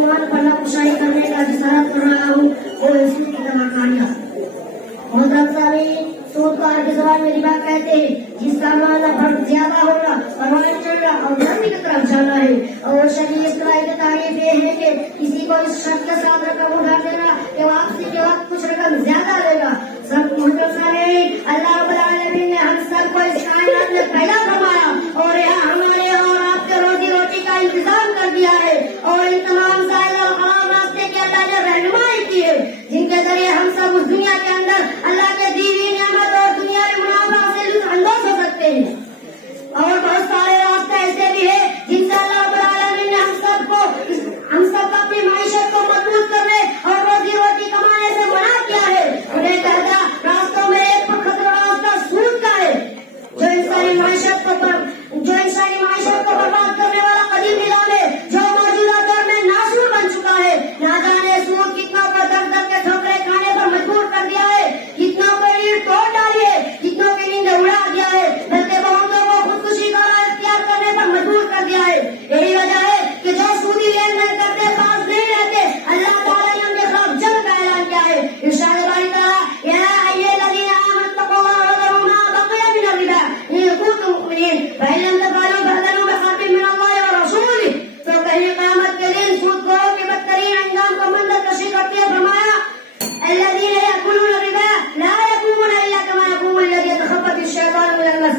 ایمان پر نقشائی کرنے کا جسارت کر رہا ہوں وہ سود کی تمام کہانیاں. محترم سامعین، سود کو عربی زبان میں ربا کہتے ہیں، جس کا معنی فرق زیادہ ہونا، پروان چڑھنا اور نرمی کی طرف جانا ہے. اور شرعی اصطلاح کی تعریف یہ ہے کہ کسی کو اس شرط کے ساتھ رقم اٹھا دینا کہ واپسی کے وقت کچھ رقم زیادہ لے گا. سب محترم سامعین، اللہ رب العالمین نے ہم سب کو اس کائنات میں پیدا فرمایا اور یہاں ہمارے اور آپ کے روزی روٹی کا انتظام کر دیا ہے. اور ان تمام سائل اور حرام راستے کے اللہ نے رہنمائی کی ہے، جن کے ذریعے ہم سب اس دنیا کے اندر اللہ کے دی ہوئی نعمت اور دنیا میں منافع سے لطف اندوز ہو سکتے ہیں. اور بہت سارے راستے ایسے بھی ہیں جن سے اللہ رب العالمین نے ہم سب کو اپنی معیشت کو مضبوط کرنے اور روزی روٹی کمانے سے منع کیا ہے. انہیں کہتا راستوں میں ایک خطرہ راستہ سود کا ہے، جو انسانی معیشت کو برباد کرنے والا قدیم نظام ہے، جو موجودہ دور میں ناسور بن چکا ہے. نہ جانے سود کتنا کو در در کے ٹھوکرے کھانے پر مجبور کر دیا ہے، کتنا کو اینٹ توڑ ڈالی ہے، کتنوں کی نیند اڑا دیا ہے، بلکہ بہتوں کو خودکشی کا راہ اختیار کرنے پر مجبور کر دیا ہے. یہی وجہ ہے کہ جو سودی لین دین کرتے پاس نہیں رہتے، اللہ تعالیٰ نے ان کے خلاف جنگ کا اعلان کیا ہے. ارشاد باری تعالیٰ، یا ایھا الذین آمنوا اتقوا اللہ وذروا ما بقی من الربا ان کنتم مؤمنین فإن لم تفعلوا فأذنوا بحرب من اللہ ورسولہ. تو کہیں قیامت کے دن سود خوروں کے بدترین انجام کو منظر کشی کرتے فرمایا، الذین یأکلون الربا لا یقومون الا کما یقوم الذی یتخبطہ الشیطان من المس.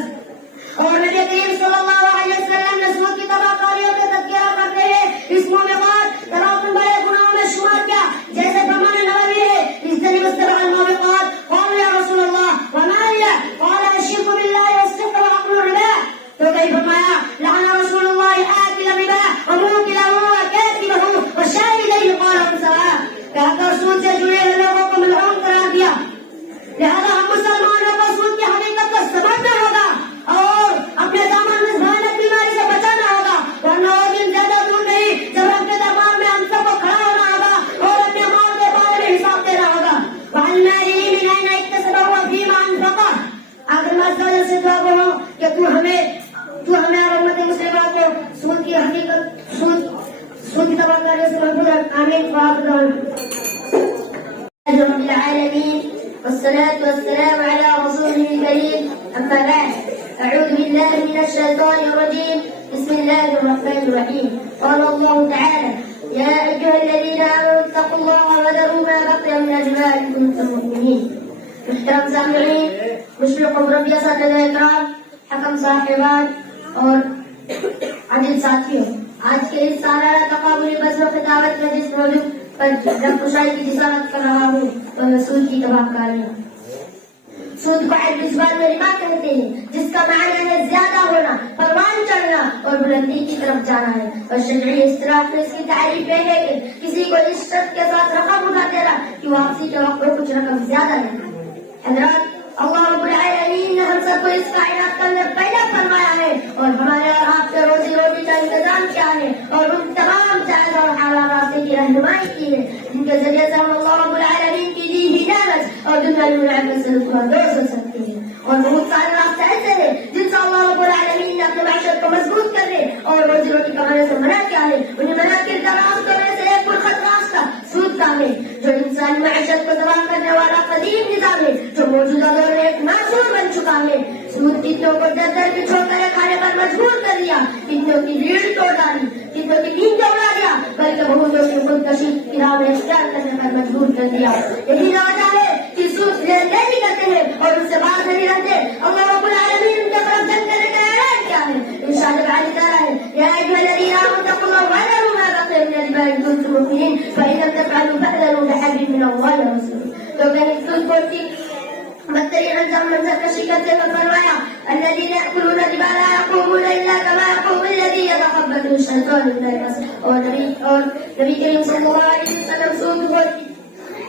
اور نبی کریم صلی اللہ علیہ وسلم نے سود کی تباہ کاریوں کا تذکرہ کرتے ہیں اسموں میں بات تراکم بڑے گناہوں میں شمار کیا، جیسے فرمان نبوی ہے اجتنبوا السبع الموبقات. قالوا یا رسول اللہ وما هي؟ قال الشرك بالله والسحر وأكل الربا. تو کہیں فرمایا لعن رسول اللہ آکل الربا وموکلہ وکاتبہ وشاہدیہ قال سواء. کہا کر سود سے جڑے ہوئے لوگوں کو ملعون قرار دیا. لہذا ہم مسلمانوں کو سود کی حقیقت کو سمجھنا ہوگا اور اپنے دامن میں بھیانک بیماری سے بچانا ہوگا، ورنہ وہ دن زیادہ دور نہیں جب رب کے دربار میں ہم سب کو کھڑا ہونا ہوگا اور اپنے مال کے بارے میں حساب دینا ہوگا. وَعَنْ مَالِهِ مِنْ أَيْنَ اكْتَسَبَهُ وَفِيمَ أَنْفَقَهُ. اگر میں سے دعا کروں کہ تو ہمیں اور امت مسلمہ کو سود کی حقیقت سود کی تباہ کاریوں سے محفوظ رکھ. آمین. رب العالمین والصلاة والسلام على رسوله الكريم. أما بعد، أعوذ بالله من الشيطان الرجيم. بسم الله الرحمن الرحيم. قال الله تعالى: يا أيها الذين آمنوا اتقوا الله وذروا ما بقي من الربا إن كنتم مؤمنين. محترم سامعین، مشفق ربیہ اساتذہ اکرام، حکم صاحبان اور عزیز ساتھیوں، آج کے اس سالانہ تقابلی بزم و خطابت میں جس موضوع پر رنگکشائی کی جسارت کر رہا ہوں وہ ہے سود کی تباہ کاریاں. سود کو عربی زبان میں ربا کہتے ہیں، جس کا معنی ہے زیادہ ہونا، پروان چڑھنا اور بلندی کی طرف جانا ہے. اور شرعی اصطلاح میں اس کی تعریف یہ ہے کہ کسی کو اس شرط کے ساتھ رقم اٹھا دینا کہ واپسی کے وقت میں کچھ رقم زیادہ لینا. حضرات، اللہ رب العالمین نے ہم سب کو اس کائنات کے اندر پیدا فرمایا ہے اور ہمارے اور آپ کے روزی روٹی کا انتظام کیا ہے اور ان تمام جائز اور حلال راستے کی رہنمائی کی ہے جن کے ذریعے سے ہم اللہ رب العالمین کی دی ہوئی نعمت اور دنیا نعمت سے لطف اندوز ہو سکتے ہیں. اور بہت سارے راستے ایسے ہیں جن سے اللہ رب العالمین نے اپنے معیشت کو مضبوط کرنے اور روزی روٹی کمانے سے منع کیا ہے. انہیں منع کردہ راستوں میں سے ایک پرخط راستہ سود کا ہے، جو انسانی معیشت کو تباہ کرنے والا قدیم نظام ہے، جو موجودہ دور میں ایک ناسور بن چکا ہے. سود کتنوں کو در در کی چھوڑ کر کھانے پر مجبور کر دیا، کتنوں کی ریڑھ توڑ ڈالی، کتنوں کی نیند اڑا دیا، بلکہ بہتوں کی خودکشی کی راہ میں اختیار کرنے پر مجبور کر دیا. یہی وجہ ہے کہ سود لین دین ہی کرتے ہیں اور ان سے باز نہیں رہتے. اللہ رب العالمین ان کے طرف جنگ کرنے کا اعلان کیا ہے. ارشاد باری تعالیٰ ہے: یا ایھا الذین آمنوا اتقوا اللہ وذروا ما بقی من الربا ان کنتم مؤمنین فإن لم تفعلوا فأذنوا بحرب من اللہ ورسولہ. تو کہیں سود کی بدترین انجام منظر کشی کرتے ہوئے فرمایا: الذین یأکلون الربا لا یقومون الا کما یقوم الذی یتخبطہ الشیطان من المس. اور نبی کریم صلی اللہ علیہ وسلم سود کو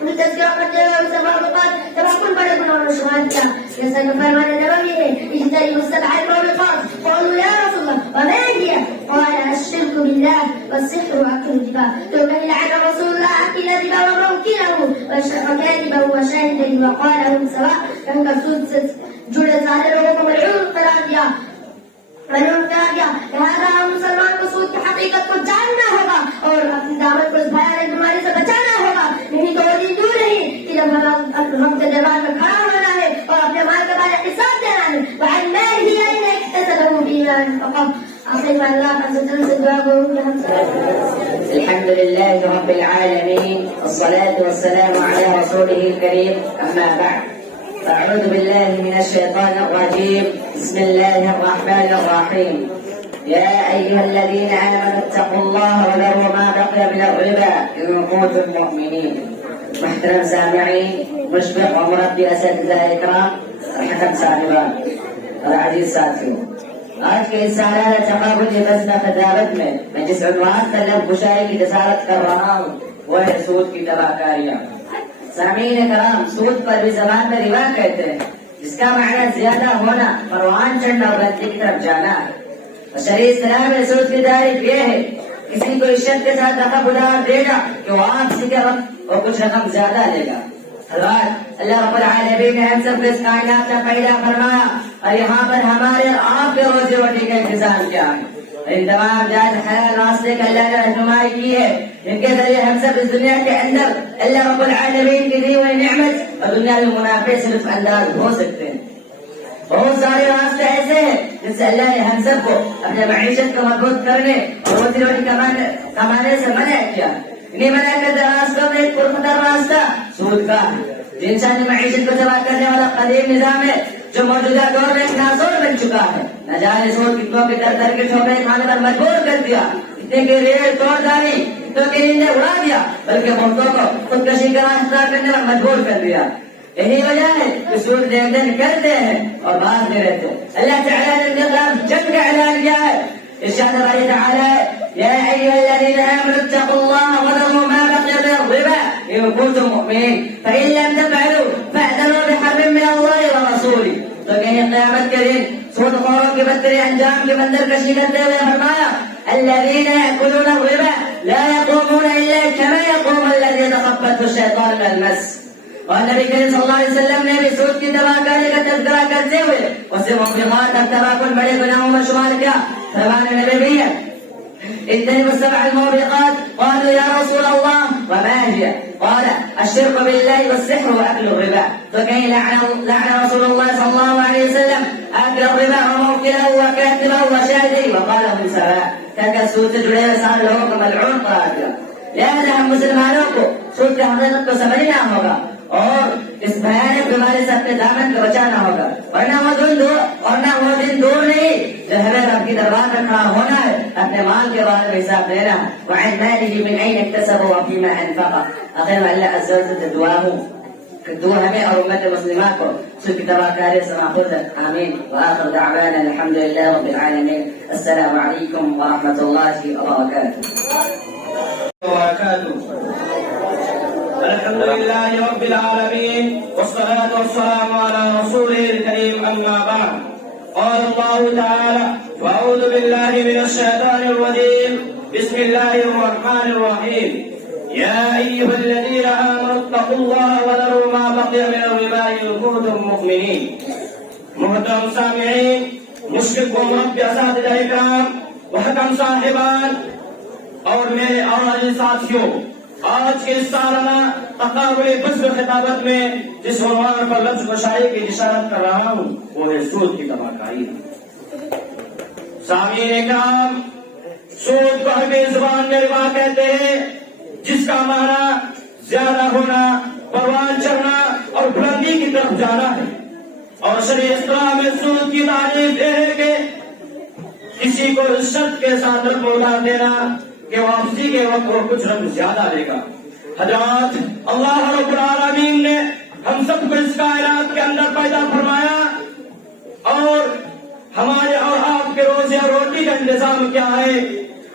تذکرہ کرتے ہوئے اسے موبقات تراکم بڑے گناہوں میں شمار کیا، جیسا کہ فرمان نبوی ہے اجتنبوا السبع الموبقات. قالوا یا رسول اللہ وما هي؟ قال الشرك بالله والسحر وأكل الربا. تو کہیں لعن رسول اللہ آکل الربا وموکلہ وکاتبہ وشاہدیہ وقال هم سواء. کہیں کا سود سے جڑے سارے لوگوں کو ملعون قرار دیا. لہذا ہم مسلمان کو سود کی حقیقت کو جاننا ہوگا اور اپنی دعوت کو اس الحمد لله رب العالمين، والصلاة والسلام على رسوله الكريم، أما بعد. أعوذ بالله من الشيطان الرجيم. بسم الله الرحمن الرحيم. يا أيها الذين آمنوا اتقوا الله وذروا ما بقي من الربا إن كنتم مؤمنين. محترم سامعين، مشفق ومربي اساتذہ اکرام، حکم صاحبان اور عزیز ساتھیوں، آج کے اس سالانہ تقابلی بزنہ خطابت میں جس عنوان پر لفظ گشائی کی جسارت کر رہا ہوں وہ ہے سود کی تباہ کاریاں۔ سامعین کرام، سود پر بھی زبان میں ربا کہتے ہیں، جس کا معنی زیادہ ہونا، پروان چڑھنا اور غلطی کی طرف جانا ہے۔ شرعی اسلام میں سود کی تعریف یہ ہے کسی کو عشت کے ساتھ رقم ادھار دے گا کہ وہ واپسی کے وقت اور کچھ رقم زیادہ لے گا۔ اللہ رب العالمین نے ہم سب کو اس کائنات کا پیدا فرمایا اور یہاں پر ہمارے اور آپ کے روزی روٹی کا انتظام کیا ہے۔ ان تمام جائز حلال راستے کا اللہ نے رہنمائی کی ہے، ان کے ذریعے ہم سب اس دنیا کے اندر اللہ رب العالمین کی دی ہوئی نعمت اور دنیاوی منافع سے لطف انداز ہو سکتے ہیں۔ بہت سارے راستے ایسے ہیں جس سے اللہ نے ہم سب کو اپنے معیشت کو مضبوط کرنے اور روزی روٹی کمانے سے منع کیا۔ انہیں منع کرتے راستوں میں ایک پرخطر راستہ سود کا ہے، جو انسانی معیشت کو تباہ کرنے والا قدیم نظام ہے، جو موجودہ دور میں ایک ناسور بن چکا ہے۔ نہ جانے سود کتنوں کے در در کے ٹھوکرے کھانے پر مجبور کر دیا، کتنے کی ریڑھ توڑ ڈالی، کتنوں کی نیندیں اڑا دیا، بلکہ مردوں کو خودکشی کا راستہ کرنے پر مجبور کر دیا۔ یہی وجہ ہے کہ سود لین دین کرتے ہیں اور بعد میں رہتے ہیں۔ اللہ تعالیٰ نے ان کے خلاف جنگ کا اعلان کیا ہے۔ ارشاد باری تعالیٰ ہے، یا ایھا الذین آمنوا اتقوا اللہ وذروا ما بقی من الربا ان کنتم مؤمنین فإن لم تفعلوا فاعذروا بحرب من اللہ ورسولہ۔ تو کہیں قیامت کے دن سود خوروں کے بدترین انجام کی منظر کشی کرتے ہوئے فرمایا، الذین یأکلون الربا لا یقومون الا کما یقوم الذی یتخبطہ الشیطان من المس۔ اور نبی کریم صلی اللہ علیہ وسلم نے بھی سود کی تباہ کاری کا تذکرہ کرتے ہوئے اسے مخلوقات اور تباہ بڑے گناہوں میں شمار کیا۔ فرمان نبی بھی ہے، اجتنبوا السبع الموبقات قالوا يا رسول الله وما هي؟ قال الشرك بالله والسحر واكل الربا۔ تو کہیں لعن رسول الله صلی اللہ علیہ وسلم اكل الربا وموكله وكاتبه وشاهده وقال هم سواء۔ کہ سود سے جڑے ہوئے سارے لوگوں کو ملعون قرار دیا۔ لہذا ہم مسلمانوں کو سود کی حقیقت کو سمجھنا ہوگا اور اس بھیانک بیماری سے اپنے دامن کو بچانا ہوگا، ورنہ وہ دن دور نہیں جو ہمیں رب کی دربار میں کھڑا ہونا ہے، اپنے مال کے بارے میں حساب دینا۔ وعن ماله من اين اكتسبه وفيما انفقه۔ آخر میں اللہ عز وجل سے دعا ہوں کہ دعا ہمیں اور امت مسلمہ کو سود کی تباہ کاری سے محفوظ رکھ، آمین۔ وآخر دعوانا الحمد للہ رب العالمین۔ السلام علیکم ورحمۃ اللہ وبرکاتہ۔ الحمد لله رب العالمين، والصلاة والسلام على رسوله الكريم، أما بعد. قال الله تعالى: وأعوذ بالله من الشيطان الرجيم، بسم الله الرحمن الرحيم. يا أيها الذين آمنوا اتقوا الله وذروا ما بقي من الربا إن كنتم مؤمنين. محترم سامعین، مشرق و مربی اساتذہ اکرام، وحکم صاحبان اور میرے عزیز ساتھیوں، آج کے سالانہ تقابل بزم خطابت میں جس عنوان پر لفظ گشائی کی اشارت کر رہا ہوں وہ ہے سود کی تباہ کاری۔ سامعین کرام، سود کو عربی زبان میں ربا کہتے ہیں، جس کا معنی زیادہ ہونا، پروان چڑھنا اور بلندی کی طرف جانا ہے۔ اور شرع اسلام میں سود کی تعریف یہ ہے کہ کسی کو عزت کے ساتھ رقم ادھار دینا کہ واپسی کے وقت وہ کچھ رقم زیادہ لے گا۔ حضرات، اللہ رب العالمین نے ہم سب کو اس کائنات کے اندر پیدا فرمایا اور ہمارے اور آپ کے روزی اور روٹی کا انتظام کیا ہے،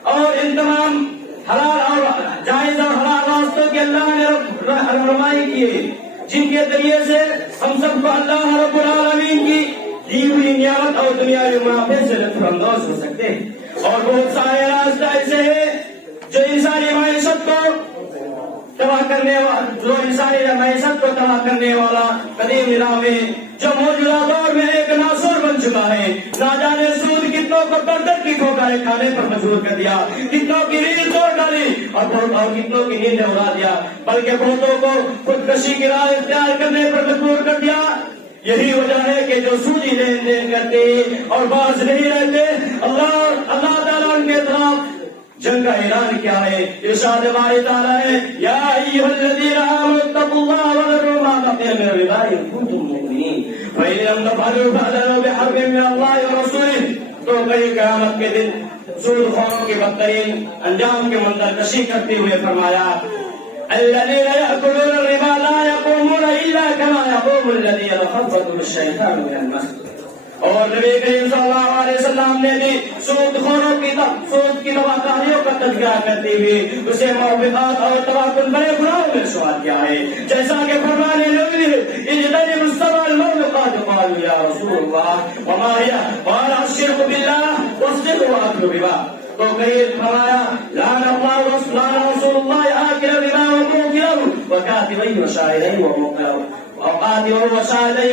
اور ان تمام حلال اور جائز اور حلال راستوں کے اللہ نے رہنمائی کی ہے، جن کے ذریعے سے ہم سب کو اللہ رب العالمین کی دی ہوئی نعمت اور دنیاوی منافع سے لطف اندوز ہو سکتے ہیں۔ اور بہت سارے راستے ایسے ہیں جو انسانی معیشت کو تباہ کرنے والا قدیم نظام ہے، جو موجودہ دور میں ایک ناسور بن چکا ہے۔ نہ جانے سود کتنوں کو در در کی ٹھوکریں کھانے پر مجبور کر دیا، کتنوں کی ریڑھ توڑ ڈالی اور کتنوں کی نیندیں اڑا دیا، بلکہ بہتوں کو خودکشی کی راہ اختیار کرنے پر مجبور کر دیا۔ یہی وجہ ہے کہ جو سودی لین دین کرتے اور باز نہیں رہتے، اللہ تعالیٰ ان کے خلاف جنگ کا اعلان کیا ہے. ارشاد باری تعالیٰ ہے یا ایھا الذین آمنوا اتقوا اللہ وذروا ما بقی من الربا ان کنتم مؤمنین فإن لم تفعلوا فأذنوا بحرب من اللہ ورسولہ. تو کئی قیامت کے دن سود خوروں کے بدترین انجام کے منظر کشی کرتے ہوئے فرمایا الذین یأکلون الربا لا یقومون الا کما یقوم الذی یتخبطہ الشیطان من المس. اور نبی کریم صلی اللہ علیہ وسلم نے بھی سود خوروں کی سود کی تباہیوں کا تذکرہ کرتے ہوئے اسے موبقات اور تباکن بڑے گناہوں میں شمار کیا ہے. جیسا کہ فرمانے لگے اجتنبوا السبع الموبقات قالوا یا رسول اللہ وما ہی قال الشرک باللہ والصدق واکل الربا. تو کہیں فرمایا لعن اللہ رسول اللہ آکل الربا وموکلہ وکاتبہ وشاہدہ وموکلہ وقاتل وشاهدين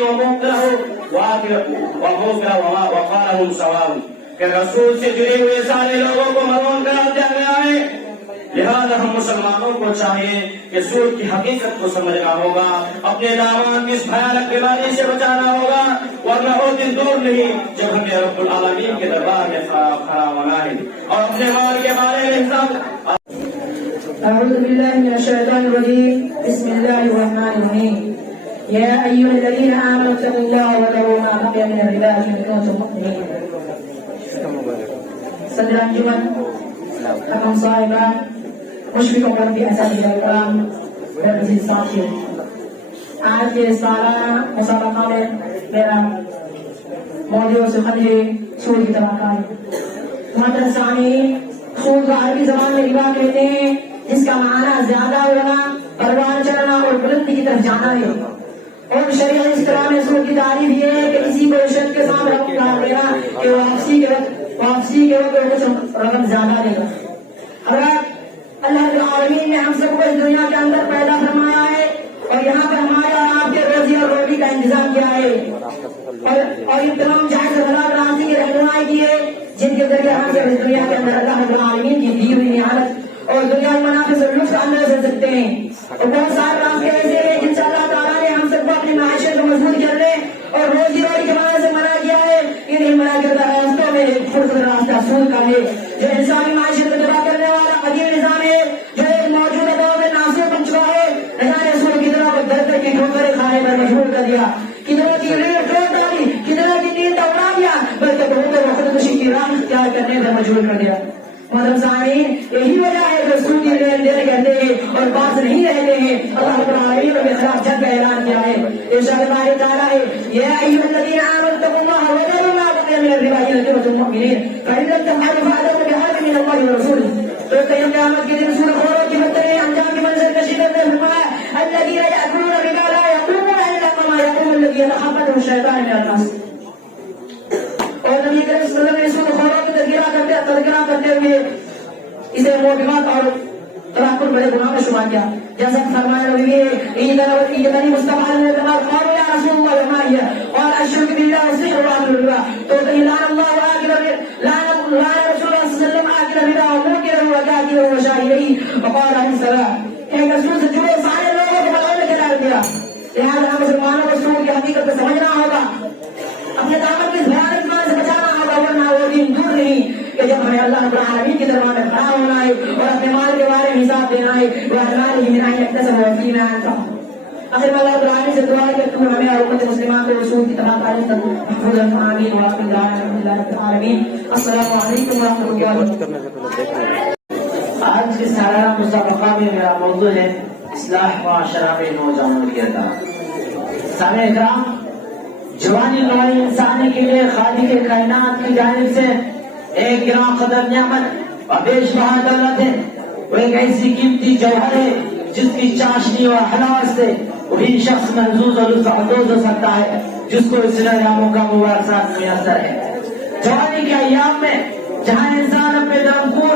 وموكله وقالهم سواء. کہ رسول سے جڑے ہوئے سارے لوگوں کو ملعون قرار دیا گیا ہے. لہذا ہم مسلمانوں کو چاہیے کہ سود کی حقیقت کو سمجھنا ہوگا, اپنے داماد کی اس بھیانک بیماری سے بچانا ہوگا, ورنہ وہ دن دور نہیں جب ہمیں رب العالمین کے دربار میں کھڑا ہونا ہے اور اپنے مال کے بارے میں حساب. أعوذ بالله من الشيطان الرجيم. بسم الله الرحمن الرحيم. يا أيها الذين آمنوا اتقوا الله وذروا ما بقي من الربا إن كنتم مؤمنين. صدر انجمن حکم صاحبان مشفق ربی اساتذہ الکرام درجی ساتھی, آج کے سالانہ مسابقہ میں میرا موضوع سخن ہے سود کی تباہی. مدرسانی سود کو عربی زبان میں ربا کہتے ہیں, جس کا معنی زیادہ ہونا, پروان چڑھنا اور بلندی کی طرف جانا ہے. اور شریعت اسلام میں سود کی تعریف یہ ہے کہ کسی کو شرط کے ساتھ رقم ڈال دینا کہ واپسی کے وقت کچھ رقم زیادہ دے گا. اگر اللہ العالمین نے ہم سب کو اس دنیا کے اندر پیدا فرمایا ہے اور یہاں پر ہمارے اور آپ کے روزی اور روٹی کا انتظام کیا ہے اور ان تمام جائز حلال رازی کی رہنمائی کی ہے جن کے ذریعے ہم سے اس دنیا کے اندر اللہ العالمین کی دی ہوئی نعمت اور دنیا کے منافع سے لطف اندوز ہو سکتے ہیں. اور بہت سارے راستے ایسے ہیں جن سے اللہ تعالیٰ نے ہم سب کو اپنی معیشت کو مضبوط کرنے اور روزی روٹی کمانے سے منع کیا ہے. انہیں منع کردہ راستوں میں ایک فرصت راستہ سود کا ہے جو انسانی معیشت کو تباہ کرنے والا قدیم نظام ہے جو ایک موجودہ دور میں ناسور بن چکا ہے. نظام سود کتنا کو در در کی ٹھوکریں کھانے پر مجبور کر دیا, کتنا کی ریڑھ ٹوٹ ڈالی, کتنا کی نیند اڑا دیا, بلکہ بہت خودکشی کی راہ اختیار کرنے پر مجبور کر دیا. مطلب سامعین یہی وجہ ہے کہ سودی لین دین کرتے ہیں اور باز نہیں رہتے ہیں. اللہ رب العالمین نے خلاف جنگ کا اعلان کیا ہے. ارشاد باری تعالیٰ ہے یا ایھا الذین آمنوا اتقوا اللہ وذروا ما بقی من الربا ان کنتم مؤمنین فإن لم تفعلوا فأذنوا بحرب من اللہ ورسولہ. تو قیامت کے دن سود خوروں کی بدترین انجام کی منظر کشی کرتے ہوئے فرمایا الذین یأکلون الربا لا یقومون الا کما یقوم الذی یتخبطہ الشیطان من المس. اور نبی کریم صلی اللہ علیہ وسلم نے سود خوروں کی تذکرہ کرتے ہوئے اسے موبقات اور تباکن بڑے گناہ میں شمار کیا. جیسا فرمایا نبی اجتنبوا السبع الموبقات قالوا یا رسول اللہ وما ہی قال الشرک باللہ والسحر واکل الربا. تو لعن اللہ آکل لعن رسول اللہ صلی اللہ علیہ وسلم آکل الربا وموکلہ وکاتبہ وشاہدہ وقالهم سواء. ایک رسول سے جڑے سارے لوگوں کو ملعون قرار دیا. لہذا ہم مسلمانوں کو سود کی حقیقت کو سمجھنا ہوگا, اپنے دامن کی بھیانک بیماری سے بچانا ہوگا, ورنہ وہ دن دور نہیں کہ جب ہمیں اللہ رب العالمین کی دربار میں کھڑا ہونا ہے اور اپنے مال کے بارے میں حساب دینا ہے. وَأَنْمَالِهِ مِنْ أَنْ يَكْتَسَبَ وَفِيمَا أَنْفَقَ. آخر میں اللہ رب العالمین سے دعا ہے کہ تم ہمیں اور امت مسلمہ کو رسول کی تباہ کاری تک محفوظ رکھنا. آمین وآخر دعوانا الحمدللہ رب العالمین. السلام علیکم ورحمۃ اللہ. آج کے سالانہ مسابقہ میں میرا موضوع ہے اصلاح معاشرہ میں نوجوانوں کی ادا. سامعین اکرام, جوانی نوع انسانی کے لیے خالق کائنات کی جانب سے ایک گراں قدر نعمت اور بیش بہا دولت ہے. وہ ایک ایسی قیمتی جوہر ہے جس کی چاشنی اور حلاوت سے وہی شخص محظوظ اور لطف اندوز ہو سکتا ہے جس کو اس نعمتوں کا مبارکات میسر ہے. جوانی کے ایام میں جہاں انسان اپنے دمخور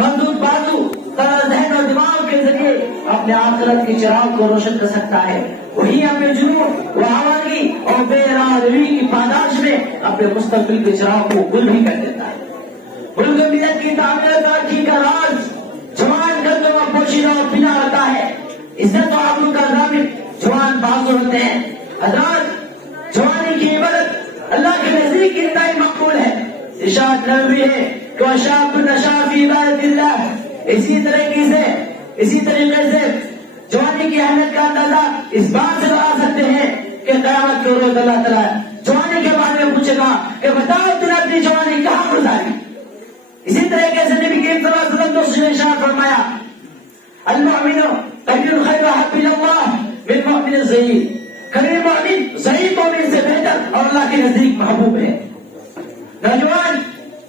مضبوط بازو ذہن اور دماغ کے ذریعے اپنے آخرت کی چراغ کو روشن کر سکتا ہے, وہی اپنے جنون و آوازی اور بے ارادگی کی پاداش میں اپنے مستقبل کے چراغ کو گل بھی کر دیتا ہے. ملک ملت کی تعمیر ترقی کا راز جوان گندم اور پوشیدہ اور پنا ہوتا ہے. عزت و آبرو کا ضامن جوان بازو ہوتے ہیں. حضرات, جوانی کی عبادت اللہ کے نزدیک انتہائی مقبول ہے. ارشاد نبوی ہے کہ شاب نشا فی عبادت اللہ. اسی طریقے سے جوانی کی اہمیت کا اندازہ اس بات سے لگا سکتے ہیں کہ قیامت کے روز اللہ تعالیٰ جوانی کے بارے میں پوچھے گا کہ بتاؤ تم نے اپنی جوانی کہاں گزاری. اسی طریقے سے نبی کریم صلی اللہ علیہ وسلم دوسرے نے ارشاد فرمایا المؤمن قلیل خیر احب الی اللہ من مؤمن ضعیف. قریب مومن ضعیف مومن سے بہتر اور اللہ کے نزدیک محبوب ہے. نوجوان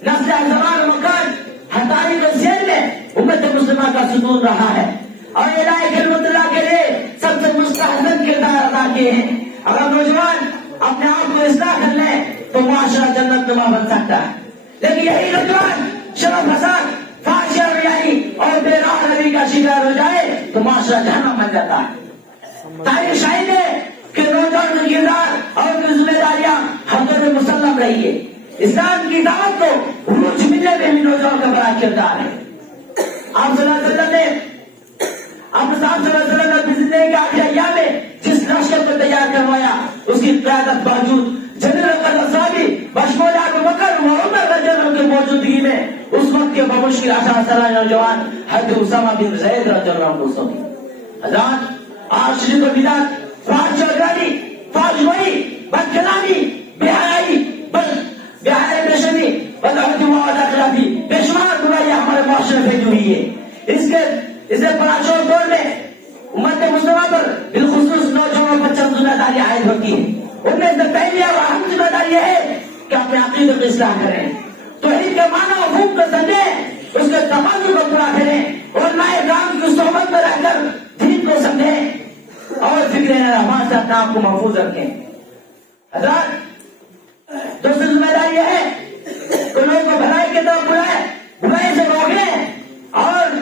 نسل زمان مکان ہر تاریخ و سیر میں امت مسلمہ کا ستون رہا ہے اور الہی کلمت اللہ کے لیے سب سے مستحسن کردار ادا کیے ہیں. اگر نوجوان اپنے آپ کو اصلاح کر لیں تو معاشرہ جنت نما بن سکتا ہے. لیکن یہی نوجوان شرم فساد فحش بیائی اور بے راہ روی کا شکار ہو جائے تو معاشرہ جہنم بن جاتا ہے. تاریخ شاہد ہے کہ نوجوان کا کردار اور ذمہ داریاں حضرت میں مسلم رہی ہے. اسلام کی دعوت کو عروج ملنے میں بھی نوجوان کا بڑا کردار ہے. آپ صلی اللہ علیہ وسلم نے اپنے صاحب صلی اللہ علیہ وسلم نے زندگی کے آخری ایام میں جس لشکر کو تیار کروایا اس کی قیادت باوجود جنرل قذافی بشمول ابو بکر و عمر رضی اللہ عنہ کی موجودگی میں اس وقت کے بمشکل 18 نوجوان حضرت اسامہ بن زید رضی اللہ عنہ کو سوئی. حضرات آج شرک و بدعت فحش چودھری فحش گوئی بد کلامی بے حیائی بے شرمی بدعہدی و اخلاقی بے شمار برائیاں ہمارے معاشرے میں پھیلی ہوئی ہے. اسے پراشور دور میں امت مسلمہ پر بالخصوص نوجوانوں پر چند ذمہ داری عائد ہوتی ہے. ان میں سے پہلی اور اہم ذمہ داری یہ ہے کہ اپنے عقیدے کو اصلاح کریں, توحید کے معنی و مفہوم کو سمجھیں, اس کے تقاضوں کو پورا کریں اور نئے کام کی صحبت میں رہ کر دین کو سمجھیں اور فکر رحمان سے اپنے آپ کو محفوظ رکھیں. حضرات دوسری ذمہ داری یہ ہے کہ لوگوں کو بھلائی کی طرف بلائیں, برائی سے روکیں اور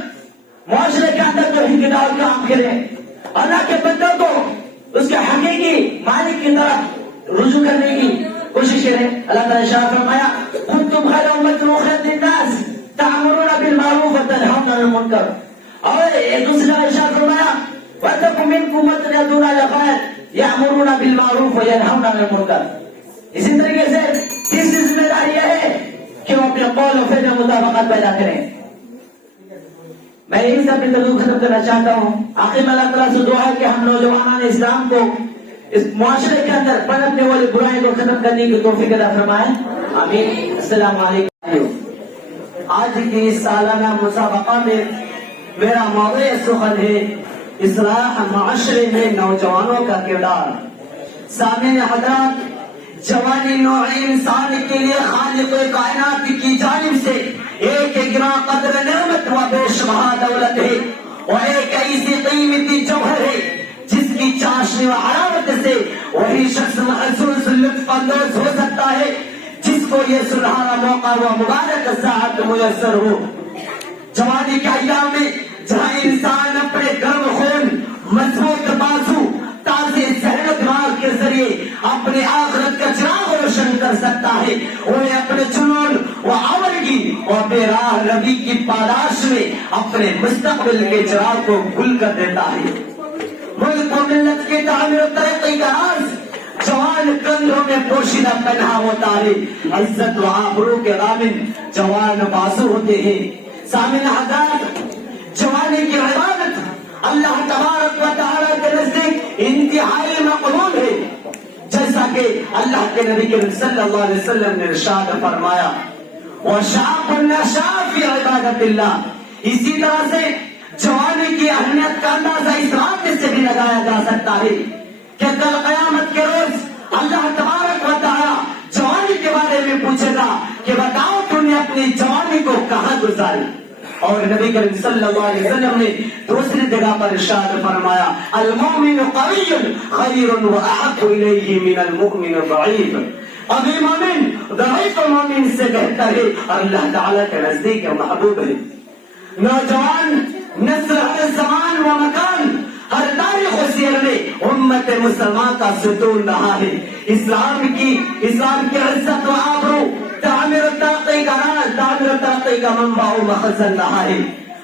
معاشرے کے اندر توحید کی دعوت کا عام کریں. اللہ کے بندوں کو اس کے حقیقی مالک کی طرف رجوع کرنے کی کوشش کریں. اللہ تعالیٰ نے ارشاد فرمایا کنتم خیر امۃ اخرجت للناس تأمرون بالمعروف وتنهون عن المنکر. اور ایک دوسری جگہ ارشاد فرمایا وَلْتَكُن مِّنكُمْ أُمَّةٌ يَدْعُونَ إِلَى الْخَيْرِ يَأْمُرُونَ بِالْمَعْرُوفِ وَيَنْهَوْنَ عَنِ الْمُنكَرِ. اسی طریقے سے تیسری ذمہ داری یہ ہے کہ وہ اپنے قول و فعل میں مطابقت پیدا کریں. میں یہی سے اپنی تقریر ختم کرنا چاہتا ہوں. آخر میں اللہ تعالیٰ سے دعا ہے کہ ہم نوجوانان اسلام کو اس معاشرے کے اندر پنپنے والی برائی کو ختم کرنے کی توفیق عطا فرمائیں. آمین. السلام علیکم. آج کی اس سالانہ مسابقہ میں میرا موضوع سخن ہے اصلاح معاشرے میں نوجوانوں کا کردار. سامعین حضرات, جوانی نوع انسان کے لیے خالق کائنات کی جانب سے ایک گراں قدر نعمت و بے شبہ دولت ہے اور ایک ایسی قیمتی جوہر ہے جس کی چاشنی و حرارت سے وہی شخص محسوس لطف اندوز ہو سکتا ہے جس کو یہ سنہرا موقع و مبارک ساعت میسر ہو. جوانی کے ایام میں جہاں انسان اپنے گرم خون, مضبوط بازو, تازے ذہن و دماغ کے ذریعے اپنے آخرت کا چراغ روشن کر سکتا ہے, انہیں اپنے جنون و آورگی اور بے راہ روی کی پاداش میں اپنے مستقبل کے چراغ کو گل کر دیتا ہے. ملک و ملت کی تعمیر و ترقی کا راز جوان کندھوں میں پوشیدہ پنہا ہوتا ہے. عزت و آبرو کے ضامن جوان بازو ہوتے ہیں. سامعین حضرات, جوانی کی عبادت اللہ تبارک و تعالیٰ کے نزدیک انتہائی مقبول ہے, جیسا کہ اللہ کے نبی کریم صلی اللہ علیہ وسلم نے ارشاد فرمایا وَشَابٌ نَشَأَ فِي عِبَادَةِ اللَّهِ. اسی طرح سے جوانی کی اہمیت کا اندازہ اس بات سے بھی لگایا جا سکتا ہے کہ کل قیامت کے روز اللہ تبارک و تعالیٰ جوانی کے بارے میں پوچھے گا کہ بتاؤ تم نے اپنی جوانی کو کہاں گزاری. اور نبی کریم صلی اللہ علیہ وسلم نے دوسری جگہ پر ارشاد فرمایا المؤمن قوی خیر واحب الیہ من المؤمن الضعیف. ابھی مومن ضعیف مومن سے بہتر ہے اور اللہ تعالیٰ کے نزدیک محبوب ہے. نوجوان نسل ہر زمان و مکان ہر تاریخ و سیر میں امت مسلمہ کا ستون رہا ہے. اسلام کی عزت و آبرو تعمیر ترقی کا راز, تعمیر ترقی کا منبع و مخزن رہا ہے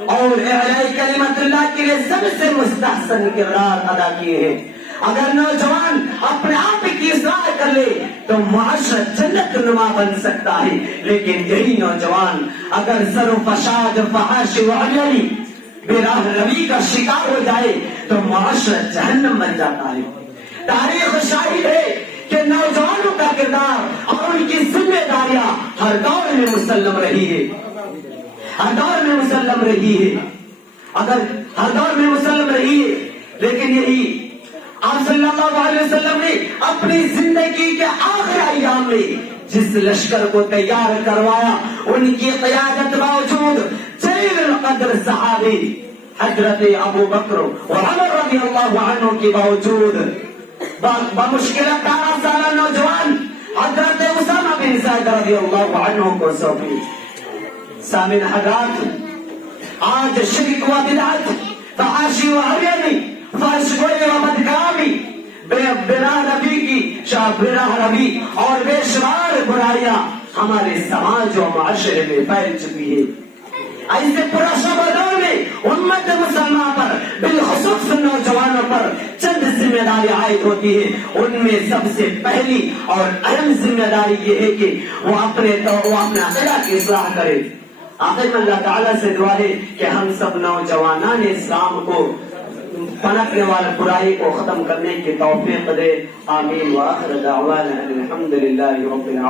اور اعلاء کلمت اللہ کے لیے سب سے مستحسن کردار ادا کیے ہیں. اگر نوجوان اپنے آپ کی اصلاح کر لے تو معاشرہ جنت نما بن سکتا ہے، لیکن یہی نوجوان اگر سر و فساد فحاشی و عیاری بے راہ روی کا شکار ہو جائے تو معاشرہ جہنم بن جاتا ہے۔ تاریخ شاہد ہے کہ نوجوانوں کا کردار اور ان کی ذمہ داریاں ہر دور میں مسلم رہی ہے، ہر دور میں مسلم رہی ہے، اگر ہر دور میں مسلم رہی ہے، لیکن یہی آپ صلی اللہ علیہ وسلم نے اپنی زندگی کے آخری ایام میں جس لشکر کو تیار کروایا، ان کی قیادت باوجود جلیل القدر صحابی حضرت ابو بکر و عمر رضی اللہ عنہ کے باوجود بمشکل 18 سالہ نوجوان حضرت اسامہ بن زید رضی اللہ عنہ کو سونپی۔ سامن حضرات، آج شرک و بدعت، فحاشی و عریانی، فرش گوئی و بدکامی، براہ روی کی براہ روی اور بے شمار برائیاں ہمارے سماج و معاشرے میں پھیل چکی ہے۔ ایسے پورا شب دور میں امت مسلمہ پر بالخصوص نوجوانوں پر چند ذمہ داری عائد ہوتی ہے۔ ان میں سب سے پہلی اور اہم ذمہ داری یہ ہے کہ وہ اپنے عقیدہ کی اصلاح کرے۔ آخر میں اللہ تعالیٰ سے دعا ہے کہ ہم سب نوجوانان اسلام کو پنپنے والا برائی کو ختم کرنے کی توفیق دے۔ آمین۔ وآخر دعوانا الحمد للہ رب العالمین۔